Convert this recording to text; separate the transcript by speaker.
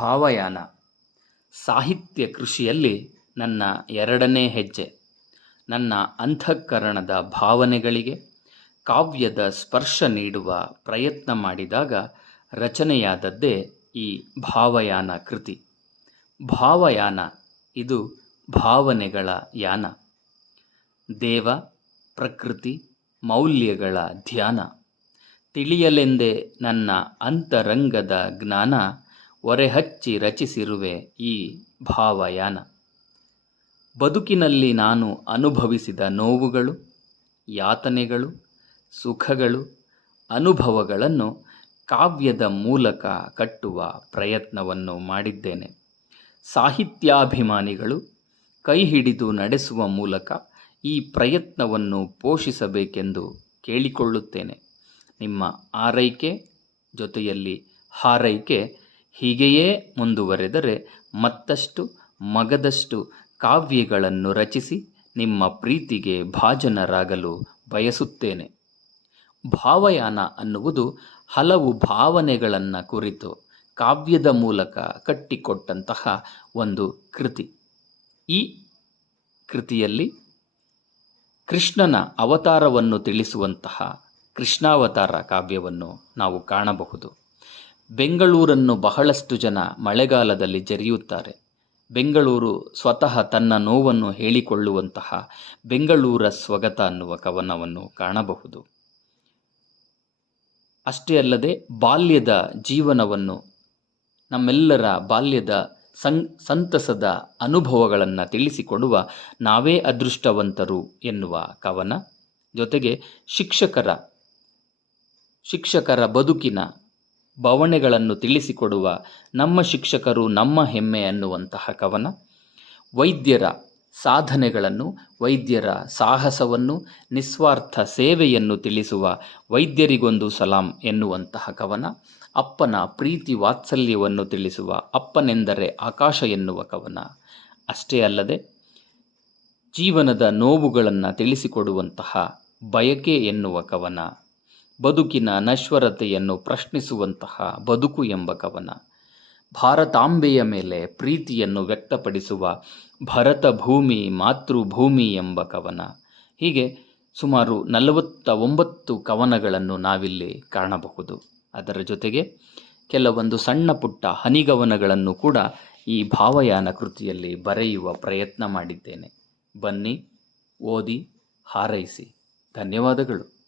Speaker 1: ಭಾವಯಾನ. ಸಾಹಿತ್ಯ ಕೃಷಿಯಲ್ಲಿ ನನ್ನ ಎರಡನೇ ಹೆಜ್ಜೆ. ನನ್ನ ಅಂತಃಕರಣದ ಭಾವನೆಗಳಿಗೆ, ಕಾವ್ಯದ ಸ್ಪರ್ಶ ನೀಡುವ ಪ್ರಯತ್ನ ಮಾಡಿದಾಗ ರಚನೆಯಾದದ್ದೇ ಈ ಭಾವಯಾನ ಕೃತಿ. ಭಾವಯಾನ, ಇದು ಭಾವನೆಗಳ ಯಾನ. ದೇವ, ಪ್ರಕೃತಿ, ಮೌಲ್ಯಗಳ ಧ್ಯಾನ. ತಿಳಿಯಲೆಂದೇ ನನ್ನ ಅಂತರಂಗದ ಜ್ಞಾನ ಒರೆಹಚ್ಚಿ ರಚಿಸಿರುವೆ ಈ ಭಾವಯಾನ. ಬದುಕಿನಲ್ಲಿ ನಾನು ಅನುಭವಿಸಿದ ನೋವುಗಳು, ಯಾತನೆಗಳು, ಸುಖಗಳು, ಅನುಭವಗಳನ್ನು ಕಾವ್ಯದ ಮೂಲಕ ಕಟ್ಟುವ ಪ್ರಯತ್ನವನ್ನು ಮಾಡಿದ್ದೇನೆ. ಸಾಹಿತ್ಯಾಭಿಮಾನಿಗಳು ಕೈ ಹಿಡಿದು ನಡೆಸುವ ಮೂಲಕ ಈ ಪ್ರಯತ್ನವನ್ನು ಪೋಷಿಸಬೇಕೆಂದು ಕೇಳಿಕೊಳ್ಳುತ್ತೇನೆ. ನಿಮ್ಮ ಆರೈಕೆ ಜೊತೆಯಲ್ಲಿ ಹಾರೈಕೆ ಹೀಗೆಯೇ ಮುಂದುವರೆದರೆ ಮತ್ತಷ್ಟು ಮಗದಷ್ಟು ಕಾವ್ಯಗಳನ್ನು ರಚಿಸಿ ನಿಮ್ಮ ಪ್ರೀತಿಗೆ ಭಾಜನರಾಗಲು ಬಯಸುತ್ತೇನೆ. ಭಾವಯಾನ ಅನ್ನುವುದು ಹಲವು ಭಾವನೆಗಳನ್ನು ಕುರಿತು ಕಾವ್ಯದ ಮೂಲಕ ಕಟ್ಟಿಕೊಟ್ಟಂತಹ ಒಂದು ಕೃತಿ. ಈ ಕೃತಿಯಲ್ಲಿ ಕೃಷ್ಣನ ಅವತಾರವನ್ನು ತಿಳಿಸುವಂತಹ ಕೃಷ್ಣಾವತಾರ ಕಾವ್ಯವನ್ನು ನಾವು ಕಾಣಬಹುದು. ಬೆಂಗಳೂರನ್ನು ಬಹಳಷ್ಟು ಜನ ಮಳೆಗಾಲದಲ್ಲಿ ಜರಿಯುತ್ತಾರೆ. ಬೆಂಗಳೂರು ಸ್ವತಃ ತನ್ನ ನೋವನ್ನು ಹೇಳಿಕೊಳ್ಳುವಂತಹ ಬೆಂಗಳೂರ ಸ್ವಗತ ಅನ್ನುವ ಕವನವನ್ನು ಕಾಣಬಹುದು. ಅಷ್ಟೇ ಅಲ್ಲದೆ ಬಾಲ್ಯದ ಜೀವನವನ್ನು ನಮ್ಮೆಲ್ಲರ ಬಾಲ್ಯದ ಸಂ, ಸಂತಸದ ಅನುಭವಗಳನ್ನು ತಿಳಿಸಿಕೊಡುವ ನಾವೇ ಅದೃಷ್ಟವಂತರು ಎನ್ನುವ ಕವನ. ಜೊತೆಗೆ ಶಿಕ್ಷಕರ ಶಿಕ್ಷಕರ ಬದುಕಿನ ಬವಣೆಗಳನ್ನು ತಿಳಿಸಿಕೊಡುವ ನಮ್ಮ ಶಿಕ್ಷಕರು ನಮ್ಮ ಹೆಮ್ಮೆ ಅನ್ನುವಂತಹ ಕವನ. ವೈದ್ಯರ ಸಾಧನೆಗಳನ್ನು, ವೈದ್ಯರ ಸಾಹಸವನ್ನು, ನಿಸ್ವಾರ್ಥ ಸೇವೆಯನ್ನು ತಿಳಿಸುವ ವೈದ್ಯರಿಗೊಂದು ಸಲಾಂ ಎನ್ನುವಂತಹ ಕವನ. ಅಪ್ಪನ ಪ್ರೀತಿ ವಾತ್ಸಲ್ಯವನ್ನು ತಿಳಿಸುವ ಅಪ್ಪನೆಂದರೆ ಆಕಾಶ ಎನ್ನುವ ಕವನ. ಅಷ್ಟೇ ಅಲ್ಲದೆ ಜೀವನದ ನೋವುಗಳನ್ನು ತಿಳಿಸಿಕೊಡುವಂತಹ ಬಯಕೆ ಎನ್ನುವ ಕವನ. ಬದುಕಿನ ನಶ್ವರತೆಯನ್ನು ಪ್ರಶ್ನಿಸುವಂತಹ ಬದುಕು ಎಂಬ ಕವನ. ಭಾರತಾಂಬೆಯ ಮೇಲೆ ಪ್ರೀತಿಯನ್ನು ವ್ಯಕ್ತಪಡಿಸುವ ಭರತ ಭೂಮಿ, ಮಾತೃಭೂಮಿ ಎಂಬ ಕವನ. ಹೀಗೆ ಸುಮಾರು ನಲವತ್ತ ಒಂಬತ್ತು ಕವನಗಳನ್ನು ನಾವಿಲ್ಲಿ ಕಾಣಬಹುದು. ಅದರ ಜೊತೆಗೆ ಕೆಲವೊಂದು ಸಣ್ಣ ಪುಟ್ಟ ಹನಿಗವನಗಳನ್ನು ಕೂಡ ಈ ಭಾವಯಾನ ಕೃತಿಯಲ್ಲಿ ಬರೆಯುವ ಪ್ರಯತ್ನ ಮಾಡಿದ್ದೇನೆ. ಬನ್ನಿ, ಓದಿ, ಹಾರೈಸಿ. ಧನ್ಯವಾದಗಳು.